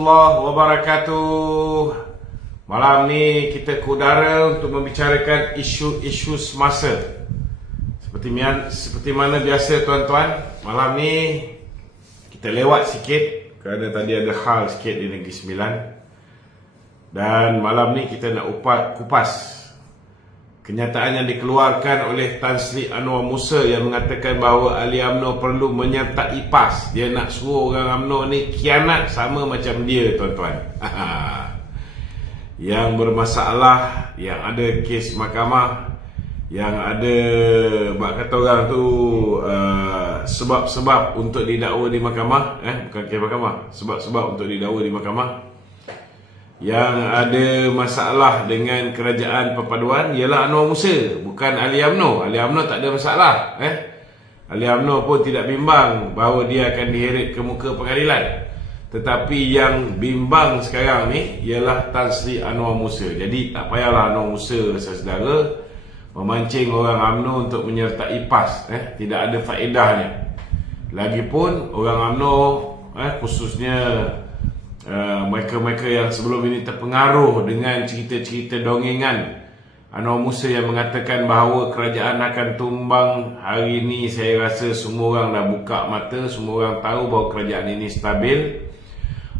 warahmatullahi wabarakatuh. Malam ni kita ke udara untuk membicarakan isu-isu semasa. Seperti mana biasa tuan-tuan, malam ni kita lewat sikit kerana tadi ada hal sikit di Negeri Sembilan. Dan malam ni kita nak kupas kenyataan yang dikeluarkan oleh Tan Sri Anwar Musa yang mengatakan bahawa ahli UMNO perlu menyertai PAS. Dia nak suruh orang UMNO ni khianat sama macam dia, tuan-tuan. Yang bermasalah, yang ada kes mahkamah, yang ada kata orang tu sebab-sebab untuk didakwa di mahkamah, bukan kes mahkamah, sebab-sebab untuk didakwa di mahkamah. Yang ada masalah dengan kerajaan perpaduan ialah Anwar Musa, bukan ahli UMNO. Ahli UMNO tak ada masalah. Ahli UMNO pun tidak bimbang bahawa dia akan diheret ke muka pengadilan. Tetapi yang bimbang sekarang ni ialah Tan Sri Anwar Musa. Jadi tak payahlah Anwar Musa, saudara, memancing orang UMNO untuk menyertai PAS. Tidak ada faedahnya. Lagipun orang UMNO, khususnya mereka-mereka yang sebelum ini terpengaruh dengan cerita-cerita dongengan Anwar Musa yang mengatakan bahawa kerajaan akan tumbang. Hari ini saya rasa semua orang dah buka mata, semua orang tahu bahawa kerajaan ini stabil.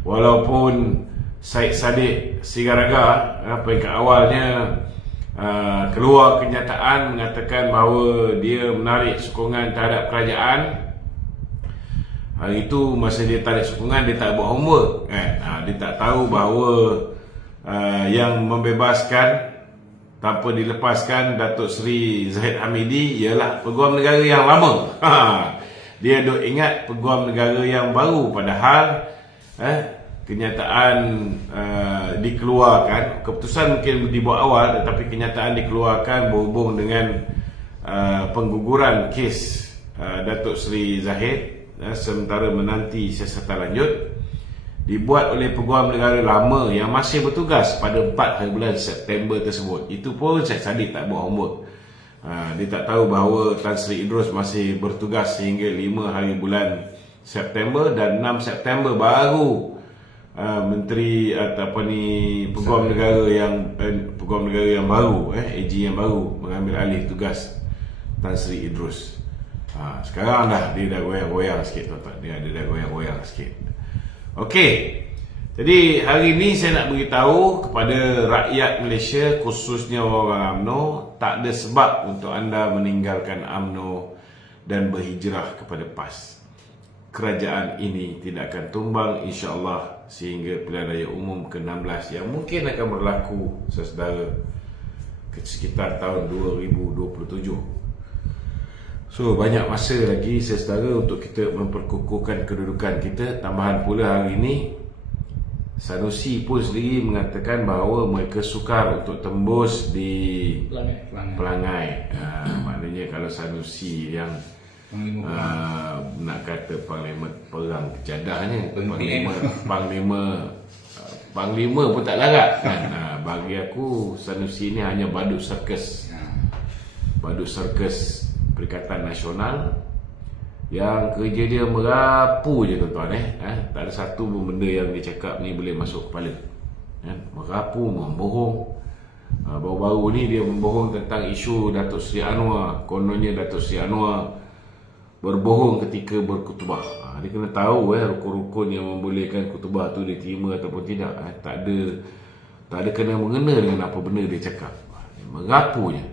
Walaupun Syed Saddiq Sigaraga peringkat awalnya keluar kenyataan mengatakan bahawa dia menarik sokongan terhadap kerajaan. Hari itu masa dia tarik sokongan, dia tak buat homework, dia tak tahu bahawa yang membebaskan tanpa dilepaskan Datuk Seri Zahid Hamidi ialah Peguam Negara yang lama. Dia duk ingat Peguam Negara yang baru, padahal kenyataan dikeluarkan, keputusan mungkin dibuat awal, tetapi kenyataan dikeluarkan berhubung dengan pengguguran kes Datuk Seri Zahid, sementara menanti siasatan lanjut, dibuat oleh Peguam Negara lama yang masih bertugas pada 4 hari bulan September tersebut. Itu pun Syed Saddiq tak buat homework. Dia tak tahu bahawa Tan Sri Idrus masih bertugas sehingga 5 hari bulan September, dan 6 September baru Menteri Peguam Negara yang baru, AG yang baru mengambil alih tugas Tan Sri Idrus. Sekarang dah dia dah goyang-goyang sikit, tuan-tuan. Dia dah goyang-goyang sikit. Okey. Jadi hari ini saya nak beritahu kepada rakyat Malaysia, khususnya orang UMNO, tak ada sebab untuk anda meninggalkan UMNO dan berhijrah kepada PAS. Kerajaan ini tidak akan tumbang, insya-Allah, sehingga pilihan raya umum ke-16 yang mungkin akan berlaku saudara sekitar tahun 2027. So banyak masa lagi saudara untuk kita memperkukuhkan kedudukan kita. Tambahan pula hari ini Sanusi pun sendiri mengatakan bahawa mereka sukar untuk tembus di Pelangai. Maknanya kalau Sanusi yang nak kata Panglima perang kejadahnya, Panglima pun tak larat kan. Bagi aku Sanusi ni hanya badut sirkus. Badut sirkus Perikatan Nasional yang kerja dia merapu je, tuan-tuan. Tak ada satu pun benda yang dia cakap ni boleh masuk kepala. Merapu, membohong. Baru-baru ni dia membohong tentang isu Datuk Seri Anwar. Kononnya Datuk Seri Anwar berbohong ketika berkutubah. Dia kena tahu rukun-rukun yang membolehkan kutubah tu diterima ataupun tidak. Tak ada kena-mengena dengan apa benda dia cakap. Merapu je.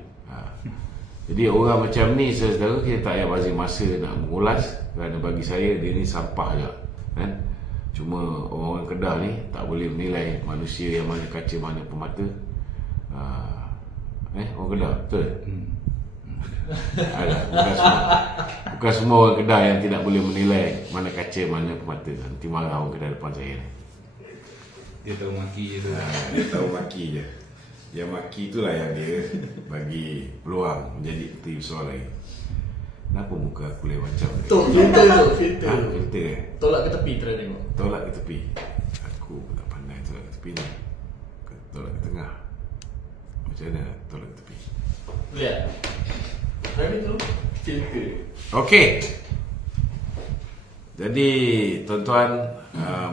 Jadi orang macam ni saudara, kita tak payah bazir masa nak mengulas, kerana bagi saya dia ni sampah je. Cuma orang-orang Kedah ni tak boleh menilai manusia yang mana kaca mana pemata. Orang Kedah betul? Bukan semua orang Kedah yang tidak boleh menilai mana kaca mana pemata. Nanti marah orang Kedah depan saya ni. Dia tahu maki je tu. Dia tahu maki je. Yang maki itulah yang dia bagi peluang menjadi menteri besar lagi. Kenapa muka aku lain macam ni? Filter. Filter Tolak ke tepi, try tengok. Tolak ke tepi. Aku tak pandai tolak ke tepi ni. Tolak ke tengah. Macam mana tolak ke tepi? Lihat. Try tu filter. Okey. Jadi tuan-tuan,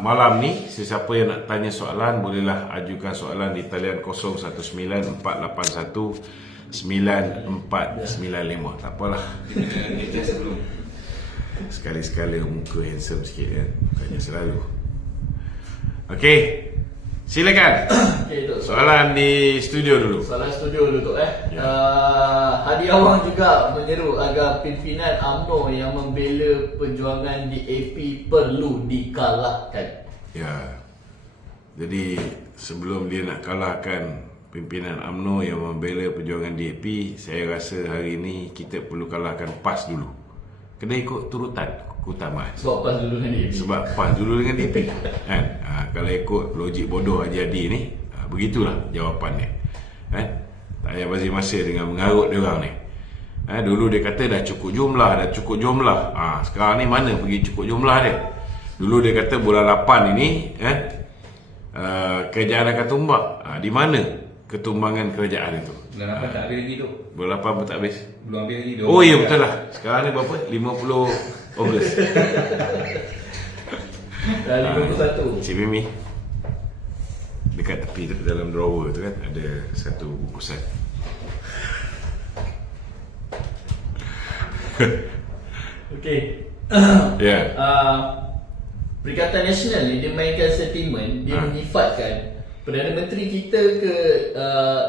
malam ni sesiapa yang nak tanya soalan bolehlah ajukan soalan di talian 0194819495. Tak apalah. Kita sebelum. Sekali-sekala muka handsome sikit kan. Bukannya selalu. Okey. Silakan. Okay, Tok. Soalan di studio dulu. Soalan studio dulu, Tok. Hadi Awang juga menyeru agar pimpinan UMNO yang membela perjuangan DAP perlu dikalahkan. Ya. Jadi sebelum dia nak kalahkan pimpinan UMNO yang membela perjuangan DAP, saya rasa hari ini kita perlu kalahkan PAS dulu. Kena ikut turutan keutamaan. Sebab pas dulu dengan DAP. Sebab PAS dulu dengan DAP kan? Kalau ikut logik bodoh Haji Adi ni, begitulah jawapannya kan? Tak payah bagi masa dengan mengarut dia orang ni. Dulu dia kata dah cukup jumlah. Sekarang ni mana pergi cukup jumlah dia? Dulu dia kata bulan 8 ini kerajaan akan tumbang. Di mana ketumbangan kerajaan itu? Bulan 8 tak habis lagi tu. Bulan 8 pun tak habis. Belum habis lagi. Oh ya, betul lah. Sekarang ni berapa? 50 Ogos. Dah 51. Cik Mimi, dekat tepi tu, dalam drawer tu kan, ada satu bungkusan. Okey. Ya. Perikatan Nasional ni dia mainkan sentimen, dia menyifatkan Perdana Menteri kita ke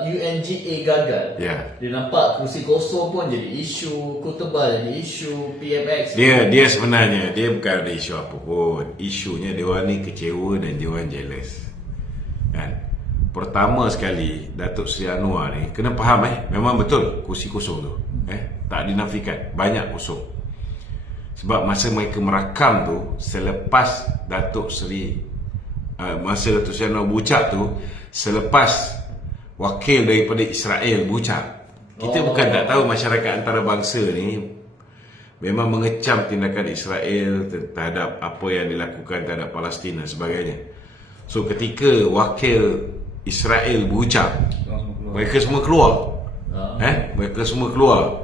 UNGA gagal. Ya. Dia nampak kursi kosong pun jadi isu, Kutubal jadi isu, PMX. Dia sebenarnya dia bukan ada isu apa pun. Isunya dia orang ni kecewa dan dia orang jealous. Kan? Pertama sekali Datuk Seri Anwar ni kena faham memang betul kursi kosong tu. Tak dinafikan, banyak kosong. Sebab masa mereka merakam tu selepas Datuk Seri masa Datuk Seri Anwar berucap tu, selepas wakil daripada Israel berucap, kita bukan tak tahu masyarakat antarabangsa ni memang mengecam tindakan Israel terhadap apa yang dilakukan terhadap Palestin dan sebagainya. So ketika wakil Israel berucap, mereka semua keluar. Mereka semua keluar.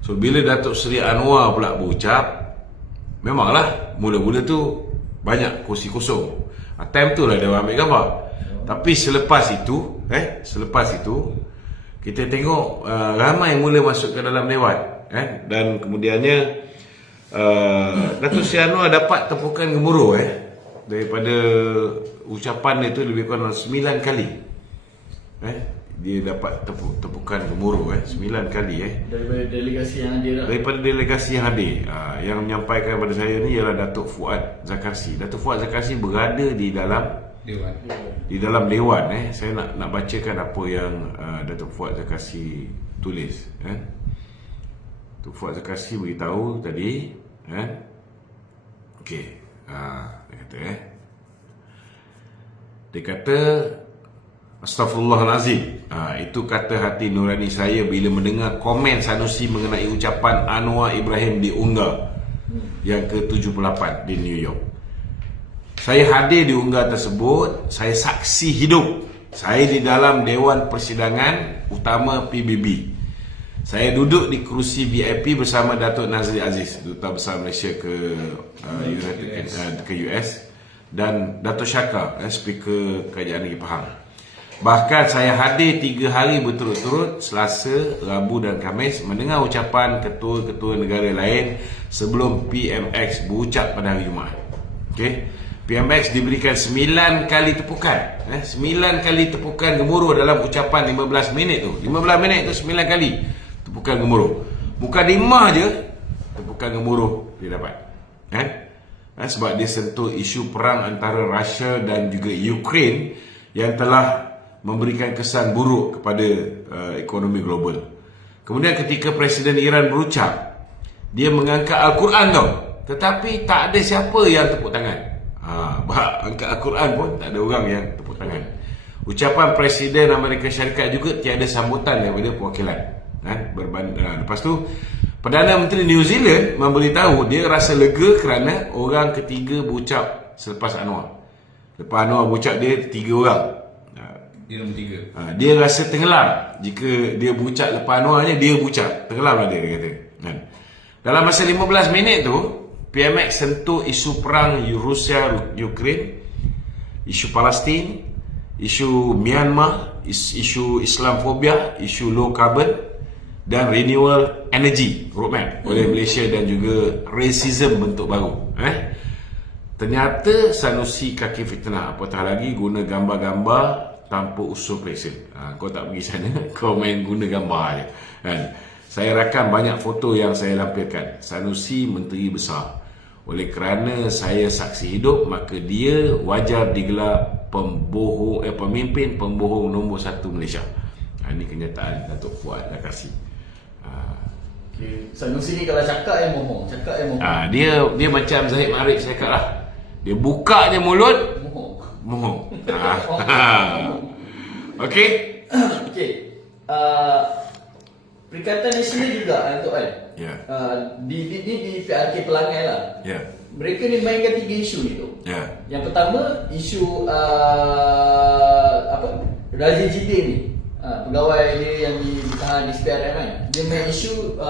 So bila Datuk Seri Anwar pula berucap, memanglah mula-mula tu banyak kursi kosong. Time tu lah dia ambil gambar. Tapi selepas itu kita tengok ramai mula masuk ke dalam dewan, dan kemudiannya Datuk Seri Anwar dapat tepukan gemuruh daripada ucapan dia tu lebih kurang 9 kali. Dia dapat tepukan gemuruh 9 kali Daripada delegasi yang hadir lah. Daripada delegasi yang hadir. Yang menyampaikan kepada saya ni ialah Datuk Fuad Zakarsi. Datuk Fuad Zakarsi berada di dalam dewan. Saya nak bacakan apa yang Datuk Fuad Zakarsi tulis. Datuk Fuad Zakarsi beritahu tadi okey. Dia kata Astaghfirullahalazim. Itu kata hati nurani saya bila mendengar komen Sanusi mengenai ucapan Anwar Ibrahim diunggah yang ke-78 di New York. Saya hadir di unggah tersebut. Saya saksi hidup. Saya di dalam Dewan Persidangan Utama PBB. Saya duduk di kerusi VIP bersama Datuk Nazri Aziz, Duta Besar Malaysia ke US, dan Datuk Syaka, Speaker Kerajaan Negeri Pahang. Bahkan saya hadir 3 hari berturut-turut, Selasa, Rabu dan Khamis, mendengar ucapan ketua-ketua negara lain sebelum PMX berucap pada hari Jumaat. PMX diberikan 9 kali tepukan. 9 kali tepukan gemuruh dalam ucapan 15 minit tu. 15 minit tu 9 kali tepukan gemuruh. Bukan 5 je tepukan gemuruh dia dapat. Sebab dia sentuh isu perang antara Russia dan juga Ukraine yang telah memberikan kesan buruk kepada ekonomi global. Kemudian ketika Presiden Iran berucap, dia mengangkat Al-Quran tau, tetapi tak ada siapa yang tepuk tangan. Angkat Al-Quran pun tak ada orang yang tepuk tangan. Ucapan Presiden Amerika Syarikat juga tiada sambutan daripada perwakilan. Lepas tu Perdana Menteri New Zealand memberitahu dia rasa lega kerana orang ketiga berucap selepas Anwar. Lepas Anwar berucap, dia 3 orang. Dia nombor 3. Dia rasa tenggelam jika dia berucap lepas Anwarnya, dia berucap tenggelam lah dia kata. Dalam masa 15 minit tu PMX sentuh isu perang Rusia Ukraine, isu Palestin, isu Myanmar, isu Islamfobia, isu low carbon dan renewable energy roadmap oleh Malaysia dan juga racism bentuk baru. Ternyata Sanusi kaki fitnah, apatah lagi guna gambar-gambar tanpa usul presiden. Kau tak pergi sana, kau main guna gambar je. Saya rakam banyak foto yang saya lampirkan. Sanusi menteri besar. Oleh kerana saya saksi hidup, maka dia wajar digelar pemimpin pembohong nombor 1 Malaysia. Ini kenyataan Datuk Fuad dah kasih. Sanusi ni kalau cakap yang bohong, Dia macam Zahid Ma'arif saya cakap lah. Dia buka je mulut, bohong. Okey. Perikatan Nasional juga Datuk Wan. Ya. Di PRK Pelangai lah. Ya. Mereka ni mainkan 3 isu ni tu. Ya. Yang pertama isu Razif Jidin ni. Pegawai dia yang ditahan di SPRM kan. Dia main isu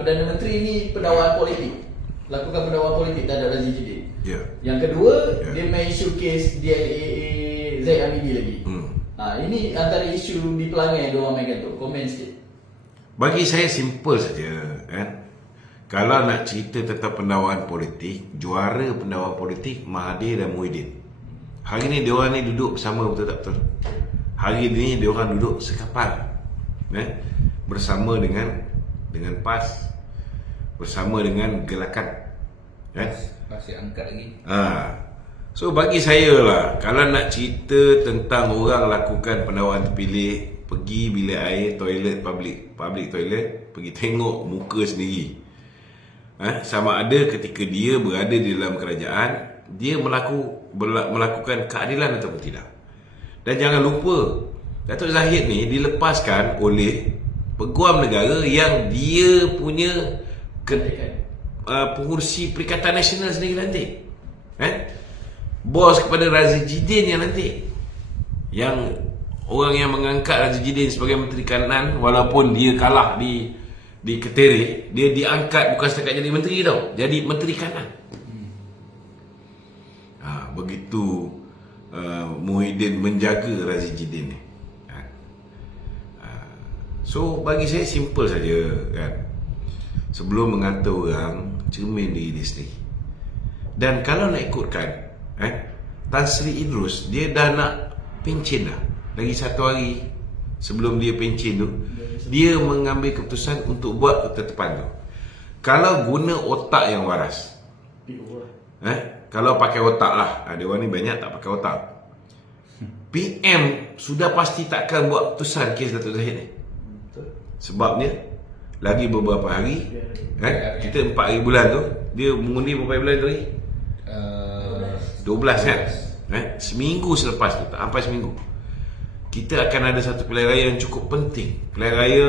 Perdana Menteri ni pendakwaan politik. Lakukan pendakwaan politik terhadap Razif Jidin. Ya. Yang kedua, dia main isu kes DLAA Zaid Hamidi lagi. Ini antara isu di Pelangai dia orang mainkan tu. Komen sikit. Bagi saya simple saja kan. Kalau nak cerita tentang pendakwaan politik, juara pendakwaan politik Mahathir dan Muhyiddin. Hari ni diorang ni duduk bersama, betul tak betul? Hari ni diorang duduk sekapal bersama dengan PAS, bersama dengan Gelakan Masih angkat lagi. So bagi saya lah, kalau nak cerita tentang orang lakukan pendakwaan terpilih, pergi bilik air, toilet, public toilet, pergi tengok muka sendiri. Sama ada ketika dia berada di dalam kerajaan, dia melakukan keadilan ataupun tidak. Dan jangan lupa, Datuk Zahid ni dilepaskan oleh peguam negara yang dia punya pengurusi Perikatan Nasional sendiri nanti. Bos kepada Razif Jidin yang nanti, yang orang yang mengangkat Razif Jidin sebagai Menteri Kanan, walaupun dia kalah di Ketere, dia diangkat bukan setakat jadi menteri tau, jadi Menteri Kanan. Begitu Muhyiddin menjaga Razif Jidin ni. So bagi saya simple saja kan. Sebelum mengata orang, cermin diri dia sendiri. Dan kalau nak ikutkan Tan Sri Idrus, dia dah nak pencen dah. Lagi 1 hari sebelum dia pencen tu, dia mengambil keputusan untuk buat ketetapan tu. Kalau guna otak yang waras, kalau pakai otak lah, ada orang ni banyak tak pakai otak. PM sudah pasti takkan buat keputusan kes Datuk Zahid ni. Sebabnya lagi beberapa hari, kita 4 hari bulan tu, dia mengundi berapa bulan tu lagi? 12 kan? Seminggu selepas tu, tak sampai seminggu, kita akan ada satu pilihan raya yang cukup penting. Pilihan raya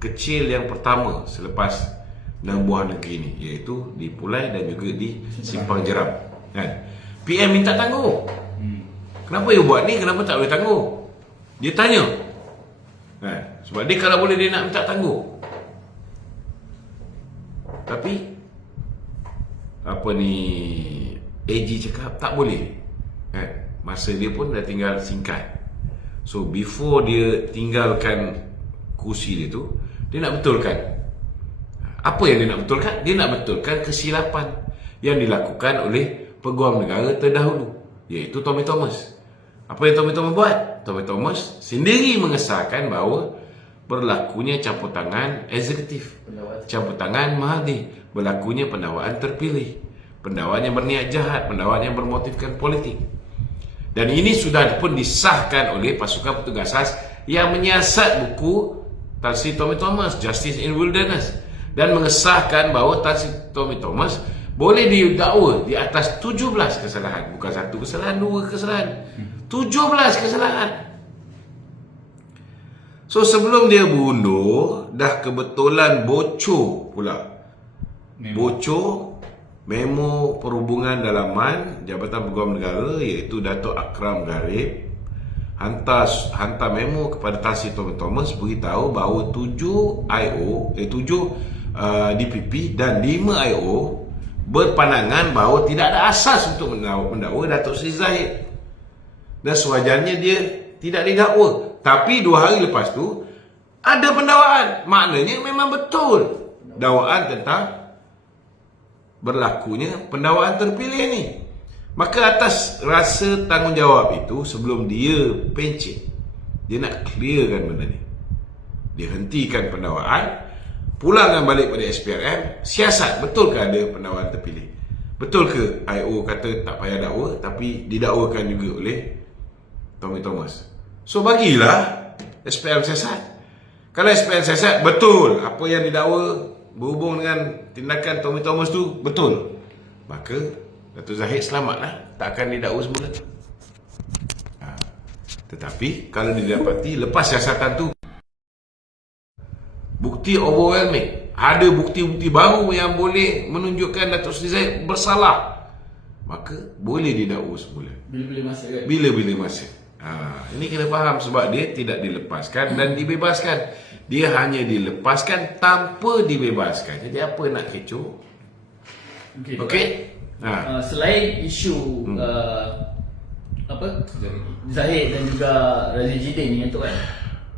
kecil yang pertama selepas 6 buah negeri ni, iaitu di Pulai dan juga di Simpang Jeram kan? PM minta tangguh. Kenapa you buat ni? Kenapa tak boleh tangguh? Dia tanya sebab dia kalau boleh dia nak minta tangguh. Tapi AG cakap tak boleh. Masa dia pun dah tinggal singkat. So before dia tinggalkan kursi dia tu, dia nak betulkan. Apa yang dia nak betulkan? Dia nak betulkan kesilapan yang dilakukan oleh peguam negara terdahulu, iaitu Tommy Thomas. Apa yang Tommy Thomas buat? Tommy Thomas sendiri mengesahkan bahawa berlakunya campur tangan eksekutif, campur tangan Mahathir, berlakunya pendakwaan terpilih, pendakwaan yang berniat jahat, pendakwaan yang bermotifkan politik. Dan ini sudah pun disahkan oleh pasukan petugas khas yang menyiasat buku Tan Sri Tommy Thomas, Justice in Wilderness, dan mengesahkan bahawa Tan Sri Tommy Thomas boleh didakwa di atas 17 kesalahan. Bukan 1 kesalahan, 2 kesalahan, 17 kesalahan. So sebelum dia berundur, dah kebetulan bocor pula. Bocor memo Perhubungan Dalaman Jabatan Peguam Negara, iaitu Datuk Akram Garib, hantar memo kepada Tan Sri Tommy Thomas beritahu bahawa 7 DPP dan 5 IO berpandangan bahawa tidak ada asas untuk mendakwa Datuk Seri Zahid. Dan sewajarnya dia tidak didakwa. Tapi 2 hari lepas tu ada pendakwaan. Maknanya memang betul dakwaan tentang berlakunya pendakwaan terpilih ni. Maka atas rasa tanggungjawab itu, sebelum dia pencet, dia nak clearkan benda ni. Dia hentikan pendakwaan, pulangkan balik pada SPRM, siasat betul ke ada pendakwaan terpilih. Betul ke IO kata tak payah dakwa, tapi didakwakan juga oleh Tommy Thomas. So bagilah SPRM siasat. Kalau SPRM siasat betul apa yang didakwa berhubung dengan tindakan Tommy Thomas tu betul, maka Datuk Zahid selamatlah, tak akan didakwa semula. Tetapi kalau didapati lepas siasatan tu bukti overwhelming, ada bukti-bukti baru yang boleh menunjukkan Datuk Seri Zahid bersalah, maka boleh didakwa semula. Bila-bila masa kan? Bila-bila masa. Ini kena faham, sebab dia tidak dilepaskan dan dibebaskan. Dia hanya dilepaskan tanpa dibebaskan. Jadi apa nak kecoh? Okey. Selain isu Zahid dan juga Razif Jidin ni tu kan,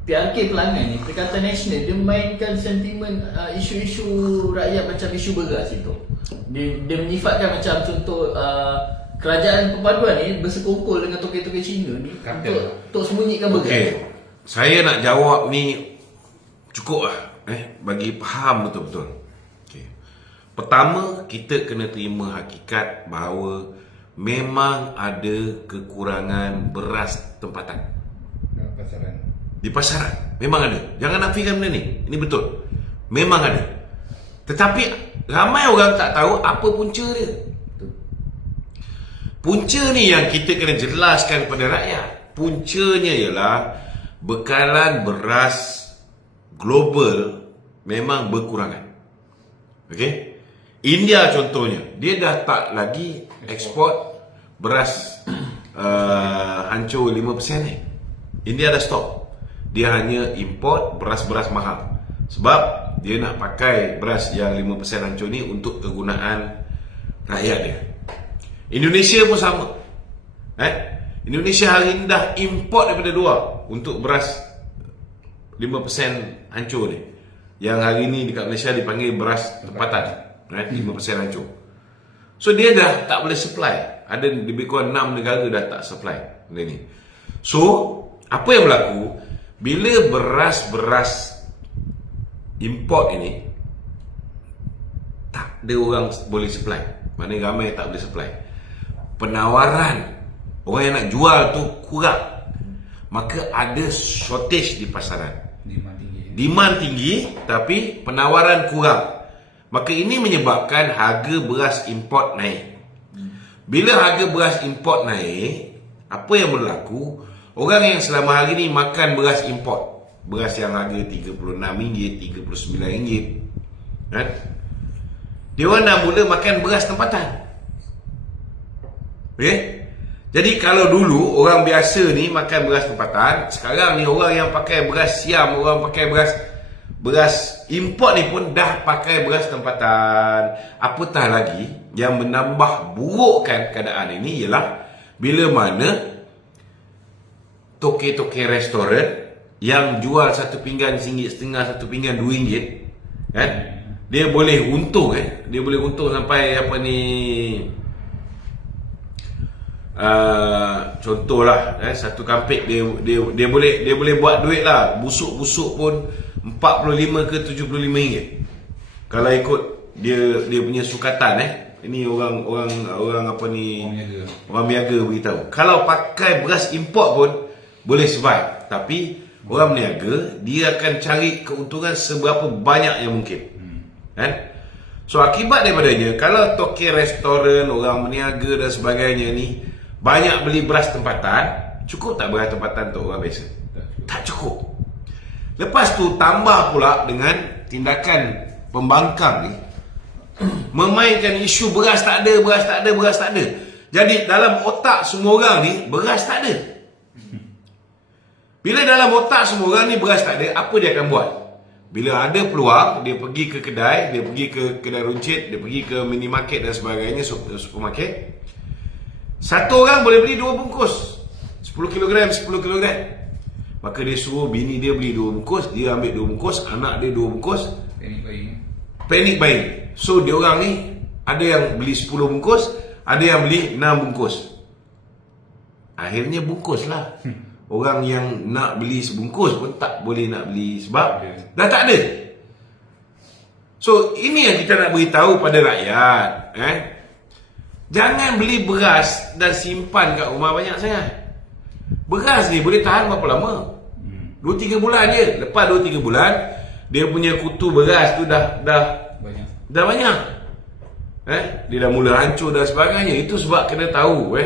PRK Pelangan ni, Perikatan Nasional, dia mainkan sentimen isu-isu rakyat macam isu beras itu. Dia menyifatkan macam contoh kerajaan perpaduan ni bersekongkol dengan tokoh-tokoh Cina ni untuk sembunyikan beras. Okey. Saya nak jawab ni cukup lah bagi faham betul-betul. Okay. Pertama, kita kena terima hakikat bahawa memang ada kekurangan beras tempatan di pasaran. Memang ada. Jangan nafikan benda ni. Ini betul. Memang ada. Tetapi ramai orang tak tahu apa punca dia. Punca ni yang kita kena jelaskan kepada rakyat. Puncanya ialah bekalan beras global memang berkurangan. Okey? India contohnya, dia dah tak lagi ekspor beras hancur 5% ni. India dah stop. Dia hanya import beras-beras mahal. Sebab dia nak pakai beras yang 5% hancur ni untuk kegunaan rakyat dia. Indonesia pun sama. Indonesia hari ni dah import daripada luar untuk beras 5% hancur ni. Yang hari ni dekat Malaysia dipanggil beras tempatan, 5% hancur. So dia dah tak boleh supply. Ada lebih kurang 6 negara dah tak supply benda ni. So apa yang berlaku bila beras-beras import ini tak ada orang boleh supply, maknanya ramai tak boleh supply, penawaran orang yang nak jual tu kurang, maka ada shortage di pasaran. Demand tinggi tapi penawaran kurang. Maka ini menyebabkan harga beras import naik. Bila harga beras import naik, apa yang berlaku? Orang yang selama hari ni makan beras import, beras yang harga RM36, RM39, kan? Dia orang dah mula makan beras tempatan. Okey? Jadi kalau dulu orang biasa ni makan beras tempatan, sekarang ni orang yang pakai beras siam, orang pakai beras import ni pun dah pakai beras tempatan. Apatah lagi yang menambah burukkan keadaan ini ialah bila mana toke-toke restoran yang jual satu pinggan RM1.50, satu pinggan RM2, kan? Dia boleh untung, dia boleh untung sampai apa ni, contohlah satu kampik dia boleh buat duit lah, busuk-busuk pun 45 ke 75 ringgit kalau ikut dia punya sukatan. Ini orang apa ni, orang berniaga beritahu. Kalau pakai beras import pun boleh survive, tapi orang berniaga dia akan cari keuntungan seberapa banyak yang mungkin, kan? So akibat daripadanya, kalau toke restoran, orang berniaga dan sebagainya ni banyak beli beras tempatan, cukup tak beras tempatan untuk orang biasa? Tak cukup. Lepas tu tambah pula dengan tindakan pembangkang ni memainkan isu beras tak ada, beras tak ada, beras tak ada. Jadi dalam otak semua orang ni beras tak ada. Bila dalam otak semua orang ni beras tak ada, apa dia akan buat? Bila ada peluang, dia pergi ke kedai, dia pergi ke kedai runcit, dia pergi ke minimarket dan sebagainya, supermarket. Satu orang boleh beli 2 bungkus 10 kg, 10 kg. Maka dia suruh bini dia beli 2 bungkus, dia ambil 2 bungkus, anak dia 2 bungkus. Panic buying. So dia orang ni ada yang beli 10 bungkus, ada yang beli 6 bungkus. Akhirnya bungkus lah. Orang yang nak beli sebungkus pun tak boleh nak beli sebab dah tak ada. So ini yang kita nak beritahu pada rakyat. Jangan beli beras dan simpan kat rumah banyak sangat. Beras ni boleh tahan berapa lama? 2-3 bulan je. Lepas 2-3 bulan, dia punya kutu beras tu dah banyak. Dia dah mula hancur dan sebagainya. Itu sebab kena tahu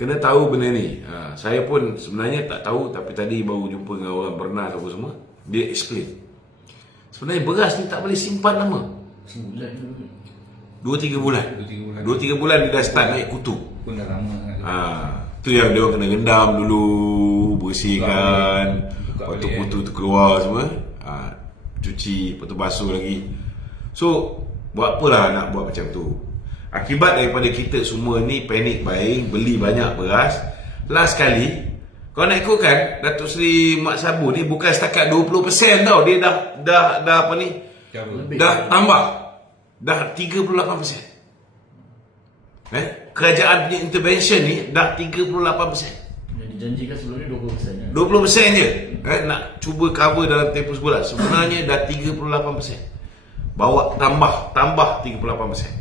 kena tahu benda ni. Saya pun sebenarnya tak tahu, tapi tadi baru jumpa dengan orang Bernas apa semua. Dia explain. Sebenarnya beras ni tak boleh simpan lama. 2-3 bulan. 2-3 bulan dia dah start naik kutu. Pun dah lama. Tu yang dia orang kena rendam dulu, bersihkan, lepas tu kutu tu keluar semua. Cuci, lepas tu basuh lagi. So, buat apalah nak buat macam tu. Akibat daripada kita semua ni panic buying, beli banyak beras. Last kali, kau nak ikutkan, Datuk Seri Mat Sabu ni bukan setakat 20% tau. Dia dah apa ni? Dah tambah. Dah 38%. Kerajaan punya intervention ni dah 38%. Yang dijanjikan sebelum ni 20%. 20% je. Nak cuba cover dalam tempoh sebulan. Sebenarnya dah 38%. Bawa tambah 38%.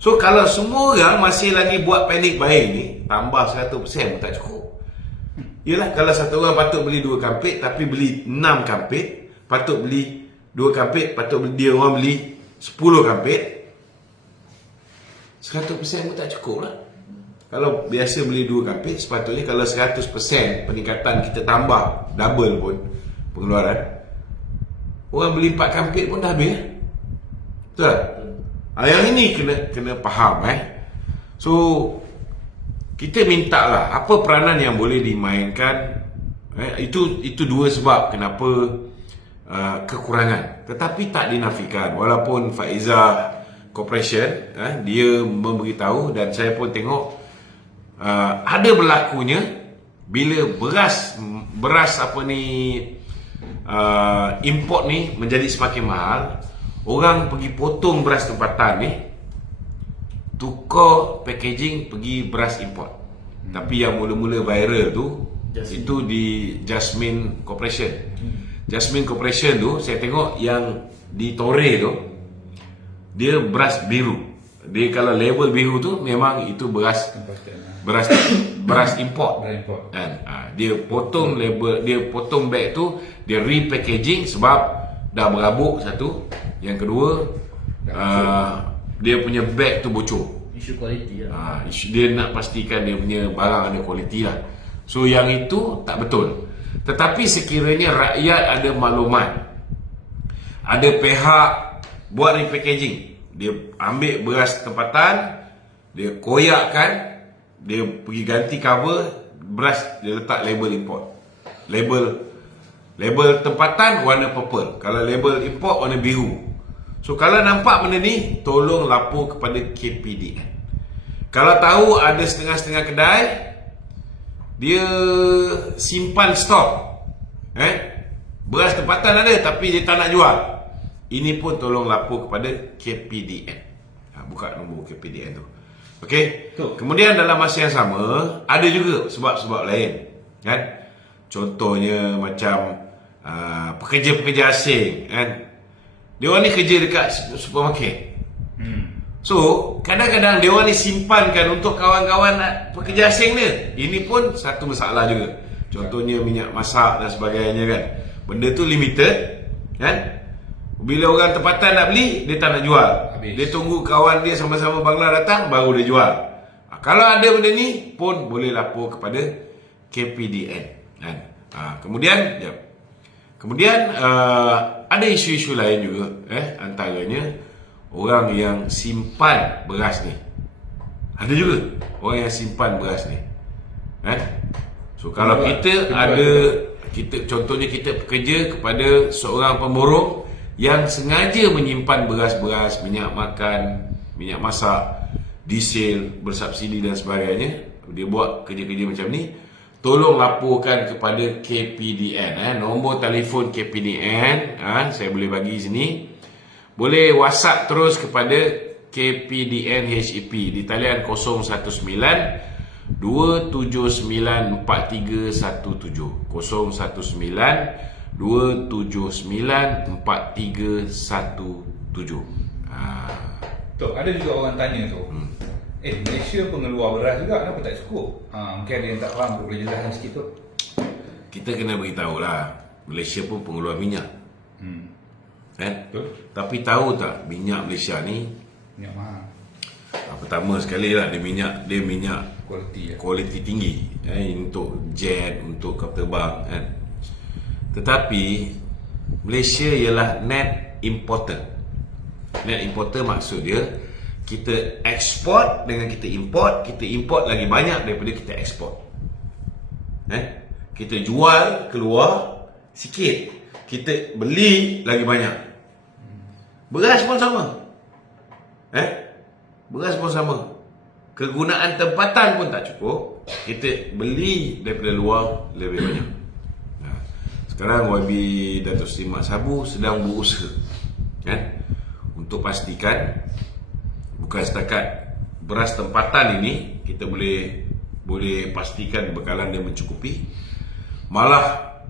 So kalau semua orang masih lagi buat panic buying ni, tambah 100% pun tak cukup. Yelah, kalau satu orang patut beli 2 kampit tapi beli 6 kampit, patut beli 2 kampit, patut beli, dia orang beli 10 kampit, 100% pun tak cukup lah. Kalau biasa beli 2 kampit, sepatutnya kalau 100% peningkatan kita tambah double pun pengeluaran, orang beli 4 kampit pun dah habis. Betul tak? Yang ini kena faham. So kita minta lah apa peranan yang boleh dimainkan. Itu 2 sebab kenapa kekurangan. Tetapi tak dinafikan, walaupun Faizah Corporation dia memberitahu, dan saya pun tengok ada berlakunya bila beras apa ni import ni menjadi semakin mahal. Orang pergi potong beras tempatan ni, tukar packaging pergi beras import. Tapi yang mula-mula viral tu itu di Jasmine Corporation. Jasmine Corporation tu saya tengok yang di Torre tu, dia beras biru. Dia kalau label biru tu memang itu beras import. Dia potong label, dia potong beg tu, dia repackaging sebab dah berabuk satu. Yang kedua, dia punya beg tu bocor. Isu kualiti lah. Dia nak pastikan dia punya barang ada kualiti lah. So yang itu tak betul. Tetapi sekiranya rakyat ada maklumat, ada pihak buat repackaging, dia ambil beras tempatan, dia koyakkan, dia pergi ganti cover beras, dia letak label import. Label tempatan warna purple, kalau label import warna biru. So kalau nampak benda ni, tolong lapor kepada KPDN. Kalau tahu ada setengah-setengah kedai dia simpan stok, beras tempatan ada tapi dia tak nak jual, ini pun tolong lapor kepada KPDN. Buka nombor KPDN tu. Okey. Kemudian dalam masa yang sama, ada juga sebab-sebab lain, contohnya macam pekerja-pekerja asing, dia orang ni kerja dekat supermarket. So kadang-kadang dia orang ni simpankan untuk kawan-kawan pekerja asing dia. Ini pun satu masalah juga. Contohnya minyak masak dan sebagainya kan. Benda tu limited, bila orang tempatan nak beli, dia tak nak jual. Dia tunggu kawan dia sama-sama Bangla datang baru dia jual. Kalau ada benda ni pun boleh lapor kepada KPDN. Kemudian ada isu-isu lain juga, antaranya orang yang simpan beras ni. Ada juga orang yang simpan beras ni. So kalau kita contohnya kita bekerja kepada seorang pemborong yang sengaja menyimpan beras-beras, minyak makan, minyak masak, diesel bersubsidi dan sebagainya. Dia buat kerja-kerja macam ni, tolong laporkan kepada KPDN. Nombor telefon KPDN saya boleh bagi sini. Boleh WhatsApp terus kepada KPDN HEP di talian 019 279 4317 019 279 4317. Tok, ada juga orang tanya tu. Malaysia pengeluar beras juga, kenapa tak cukup? Mungkin ada yang tak faham, boleh jelaskan sikit tu. Kita kena beritahu lah, Malaysia pun pengeluar minyak. Betul. Tapi tahu tak minyak Malaysia ni, Minyak mahal. pertama sekali lah dia minyak Kualiti kualiti tinggi, untuk jet, untuk kapal terbang kan. Tetapi Malaysia ialah net importer. Net importer maksud dia kita ekspor dengan kita import lagi banyak daripada kita ekspor. Kita jual keluar sikit, kita beli lagi banyak. Beras pun sama. Beras pun sama. Kegunaan tempatan pun tak cukup, kita beli daripada luar lebih banyak. Sekarang YB Datuk Seri Mat Sabu sedang berusaha untuk pastikan bukan setakat beras tempatan ini kita boleh pastikan bekalan dia mencukupi, malah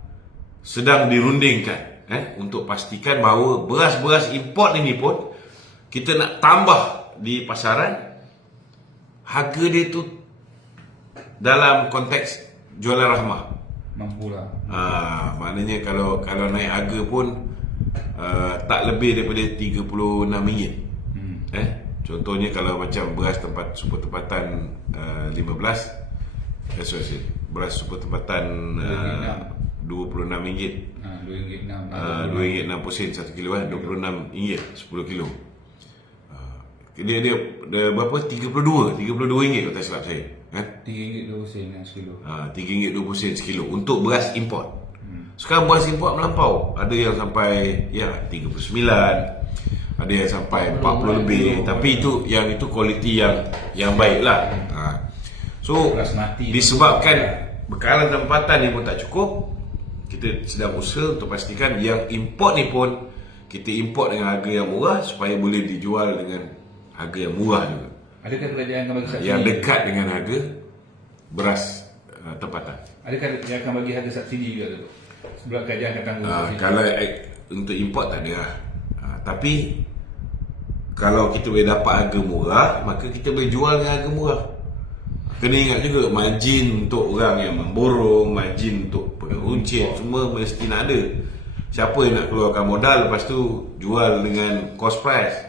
sedang dirundingkan untuk pastikan bahawa beras-beras import ini pun kita nak tambah di pasaran. Harga dia tu dalam konteks jualan rahmah. Mampulah. Maknanya kalau naik harga pun tak lebih daripada RM36. Contohnya kalau macam beras super tempatan 15, beras super tempatan RM26. RM2.06 1 kilo, RM26 10 kilo. Dia berapa? RM32 kalau tak silap saya. RM3.20 sekilo. RM3.20 sekilo untuk beras import. Sekarang beras import melampau. Ada yang sampai 39, ada yang sampai 40 lebih. Tapi itu kualiti yang baik lah. So disebabkan bekalan tempatan ni pun tak cukup, kita sedang usaha untuk pastikan yang import ni pun kita import dengan harga yang murah supaya boleh dijual dengan harga yang murah juga. Adakah kerajaan akan bagi subsidi yang dekat dengan harga beras tempatan? Adakah dia akan bagi harga subsidi juga tu? Sebab kerajaan akan tanggung subsidi. Kalau untuk import tak ada lah. Tapi kalau kita boleh dapat harga murah, maka kita boleh jual dengan harga murah. Kena ingat juga margin untuk orang yang memborong, margin untuk pengeruncit, semua mesti nak ada. Siapa yang nak keluarkan modal lepas tu jual dengan cost price.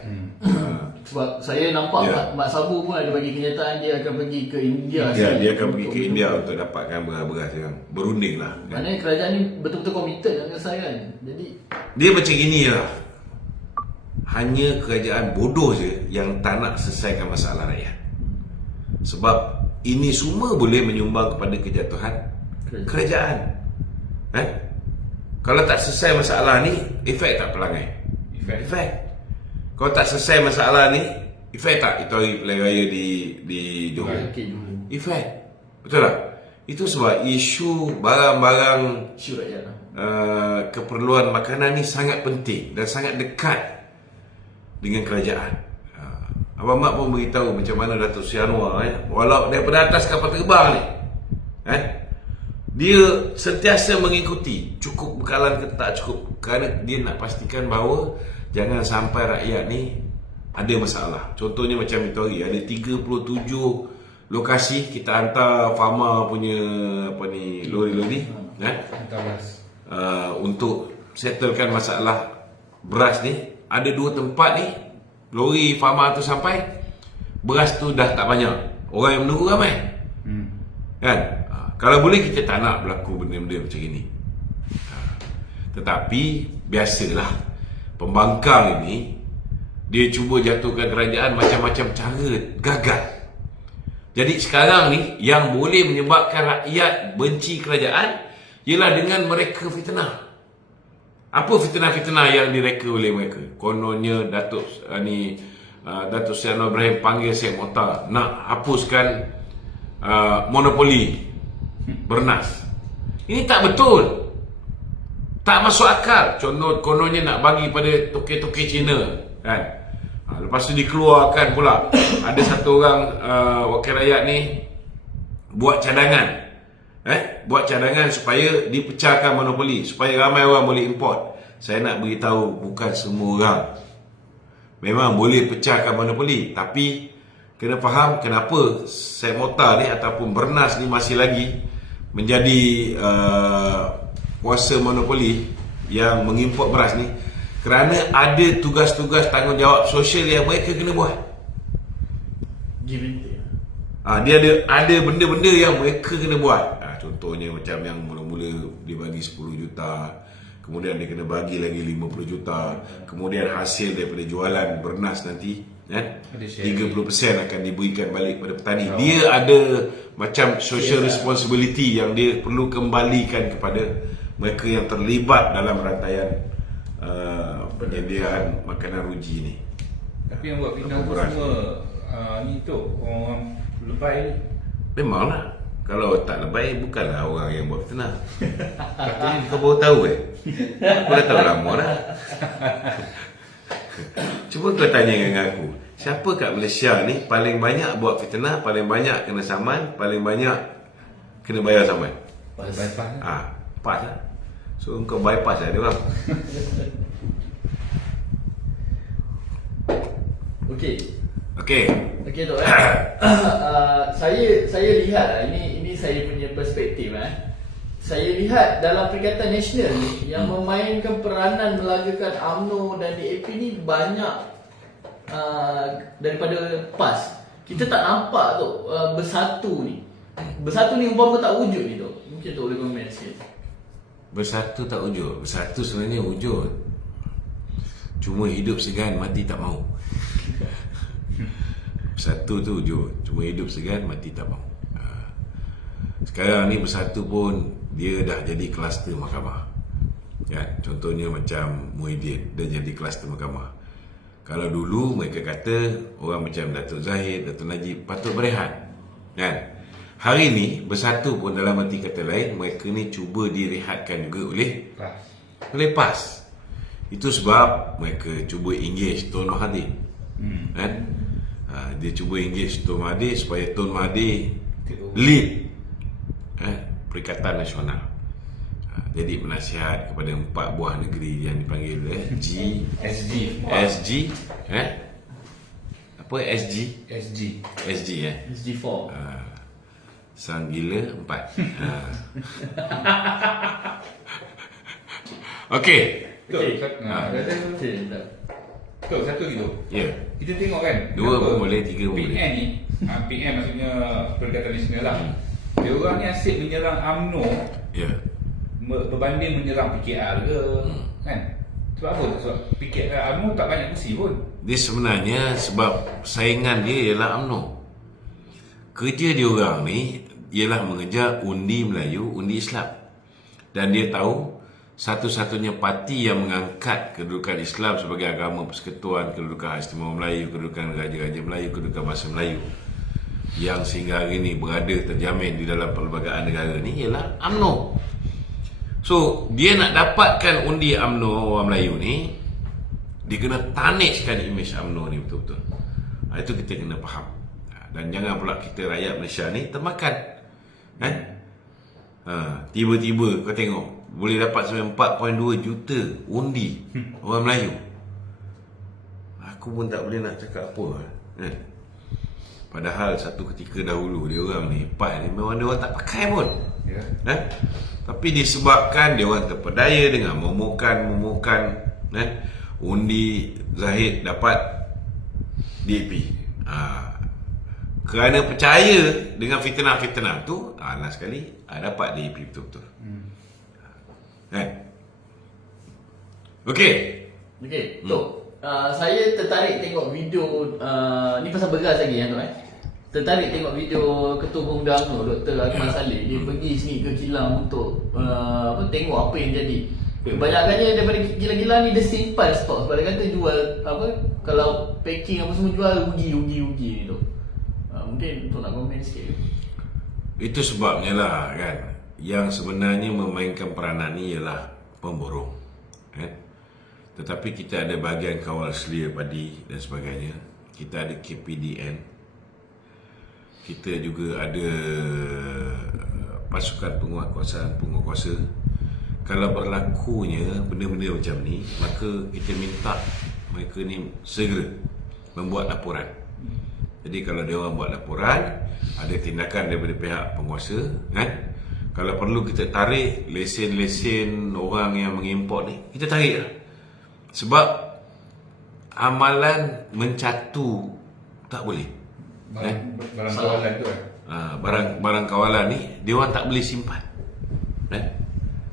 Sebab saya nampak Mak Sabu pun ada bagi kenyataan dia akan pergi ke India. Dia akan pergi ke India untuk dapatkan beras-beras yang berunding lah. Maknanya kerajaan ni betul-betul komited dengan saya kan. Jadi dia macam gini lah. Hanya kerajaan bodoh je yang tak nak selesaikan masalah rakyat. Sebab ini semua boleh menyumbang kepada kejatuhan kerajaan. Kalau tak selesai masalah ni, efek tak pelangai? Efek. Kalau tak selesai masalah ni, efek tak itu hari pilihan raya di Johor? Efek. Betul tak? Itu sebab isu barang-barang, isu rakyat keperluan makanan ni sangat penting dan sangat dekat dengan kerajaan. Abang Mat pun beritahu macam mana Datuk Seri Anwar walau daripada atas kapal terbang ni dia sentiasa mengikuti cukup bekalan ke tak cukup, kerana dia nak pastikan bahawa jangan sampai rakyat ni ada masalah. Contohnya macam itu hari ada 37 lokasi kita hantar farma punya lori-lori untuk settlekan masalah beras ni. Ada 2 tempat ni lori farma tu sampai, beras tu dah tak banyak, orang yang menunggu ramai. Kan? Kalau boleh kita tak nak berlaku benda-benda macam ini. Tetapi biasalah pembangkang ini dia cuba jatuhkan kerajaan macam-macam cara, gagal. Jadi sekarang ni yang boleh menyebabkan rakyat benci kerajaan ialah dengan mereka fitnah. Apa fitnah-fitnah yang direka oleh mereka? Kononnya Datuk Seri Anwar Ibrahim panggil Syed Mokhtar nak hapuskan monopoli bernas. Ini tak betul. Tak masuk akal. Contoh kononnya nak bagi pada toke-toke Cina, kan? Lepas tu dikeluarkan pula ada satu orang wakil rakyat ni buat cadangan. Buat cadangan supaya dipecahkan monopoli, supaya ramai orang boleh import. Saya nak beritahu, bukan semua orang memang boleh pecahkan monopoli, tapi kena faham kenapa Syed Mokhtar ni ataupun Bernas ni masih lagi menjadi kuasa monopoli yang mengimport beras ni, kerana ada tugas-tugas tanggungjawab sosial yang mereka kena buat. Give and take. Dia ada benda-benda yang mereka kena buat. Contohnya macam yang mula-mula dia bagi 10 juta, kemudian dia kena bagi lagi 50 juta, kemudian hasil daripada jualan bernas nanti, kan, 30% akan diberikan balik pada petani. Dia ada macam social responsibility yang dia perlu kembalikan kepada mereka yang terlibat dalam rantaian penyediaan makanan ruji ni. Tapi yang buat fitnah tu semua ni tu orang lebay ni. Memanglah. Kalau tak lebay, bukanlah orang yang buat fitnah. Katanya kau baru tahu Aku dah tahu lama dah. Cuba kau tanya dengan aku, siapa kat Malaysia ni paling banyak buat fitnah, paling banyak kena saman, paling banyak kena bayar saman? Bypass. Pas lah. So kau bypass lah dia orang. Okey Tok. Saya lihat ini saya punya perspektif. Saya lihat dalam Perikatan Nasional ni yang memainkan peranan melagakan UMNO dan DAP ni banyak daripada PAS. Kita tak nampak tu bersatu ni. Bersatu ni umpama tak wujud ni Tok. Mungkin Tok boleh komen sikit. Bersatu tak wujud. Bersatu sebenarnya wujud. Cuma hidup segan, mati tak mau. Bersatu tu wujud, cuma hidup segan, mati tak mau. Sekarang ni bersatu pun dia dah jadi kluster mahkamah, kan? Contohnya macam Muhyiddin, dia jadi kluster mahkamah. Kalau dulu mereka kata orang macam Datuk Zahid, Datuk Najib patut berehat, kan? Hari ni bersatu pun dalam arti kata lain, mereka ni cuba direhatkan juga oleh PAS. Itu sebab mereka cuba engage Tun Mahathir, kan? Dia cuba engage Tun Mahathir supaya Tun Mahathir lead Perikatan Nasional. Jadi penasihat kepada 4 buah negeri yang dipanggil SG. Apa SG? SG SG4. Sang gila 4. Okey. Satu lagi tu. Ya. Kita tengok kan. 2 pun boleh, 3 pun boleh. PM ni, PM maksudnya Perikatan Nasional lah. Dia orang ni asyik menyerang UMNO. Ya. Berbanding menyerang PKR ke, kan? Sebab apa? Sebab PKR UMNO tak banyak kursi pun. Dia sebenarnya sebab saingan dia ialah UMNO. Kerja dia orang ni ialah mengejar undi Melayu, undi Islam. Dan dia tahu satu-satunya parti yang mengangkat kedudukan Islam sebagai agama persekutuan, kedudukan Hak Istimewa Melayu, kedudukan Raja-Raja Melayu, kedudukan bangsa Melayu yang sehingga hari ini berada terjamin di dalam perlembagaan negara ni ialah UMNO. So, dia nak dapatkan undi UMNO orang Melayu ni, dia kena tarnishkan imej UMNO ni betul-betul. Itu kita kena faham. Dan jangan pula kita rakyat Malaysia ni termakan. Tiba-tiba kau tengok boleh dapat sampai 4.2 juta undi orang Melayu. Aku pun tak boleh nak cakap apa, kan? Padahal satu ketika dahulu dia orang ni PAS ni memang dia orang tak pakai pun, tapi disebabkan dia orang terpedaya dengan memohkan undi Zahid dapat DAP. Kerana percaya dengan fitnah-fitnah tu, last sekali dapat DAP betul-betul. Kan? Okey. Tok, saya tertarik tengok video ni pasal beras lagi Tok. tertarik tengok video Ketua Pemuda UMNO Dr. Akmal Saleh. Dia pergi sini ke kilang untuk tengok apa yang jadi. Kebanyakannya daripada kilang-kilang ni dia simpan stok sebab dia kata jual kalau packing apa semua jual rugi tu. Mungkin untuk nak komen sikit. Itu sebabnya lah kan, yang sebenarnya memainkan peranan ni ialah pemborong kan? Tetapi kita ada bahagian kawal selia padi dan sebagainya. Kita ada KPDN, kita juga ada pasukan penguasa. Kalau berlakunya benda-benda macam ni, maka kita minta mereka ni segera membuat laporan. Jadi kalau dia orang buat laporan, ada tindakan daripada pihak penguasa kan. Kalau perlu kita tarik lesen-lesen orang yang mengimport ni, kita tarik lah. Sebab amalan mencatu tak boleh. Barang kawalan tu kan. Barang kawalan ni dia orang tak boleh simpan.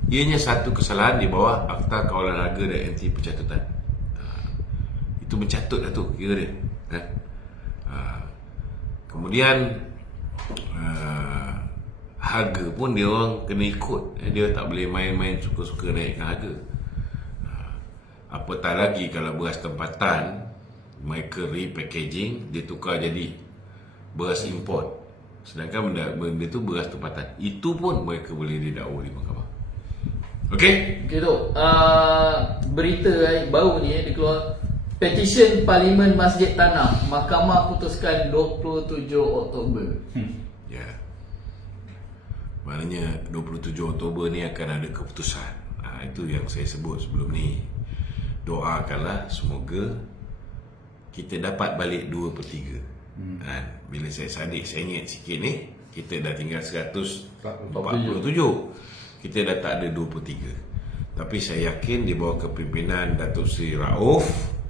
Ianya satu kesalahan di bawah Akta Kawalan Harga dan Anti Pencatutan. Itu mencatut lah tu kira dia kan. Kemudian harga pun dia orang kena ikut. Dia tak boleh main-main suka-suka naikkan harga. Apatah lagi kalau beras tempatan, mereka repackaging, dia tukar jadi beras import. Sedangkan benda tu beras tempatan. Itu pun mereka boleh didakwa di mahkamah. Okey? Okey tu. Berita baru ni dia keluar. Petisyen Parlimen Masjid Tanah, Mahkamah putuskan 27 Oktober. Ya. Maknanya 27 Oktober ni akan ada keputusan. Itu yang saya sebut sebelum ni. Doakanlah semoga kita dapat balik 2/3. Bila saya ingat sikit ni, kita dah tinggal 147. Kita dah tak ada 2/3. Tapi saya yakin di bawah kepimpinan Datuk Seri Rauf,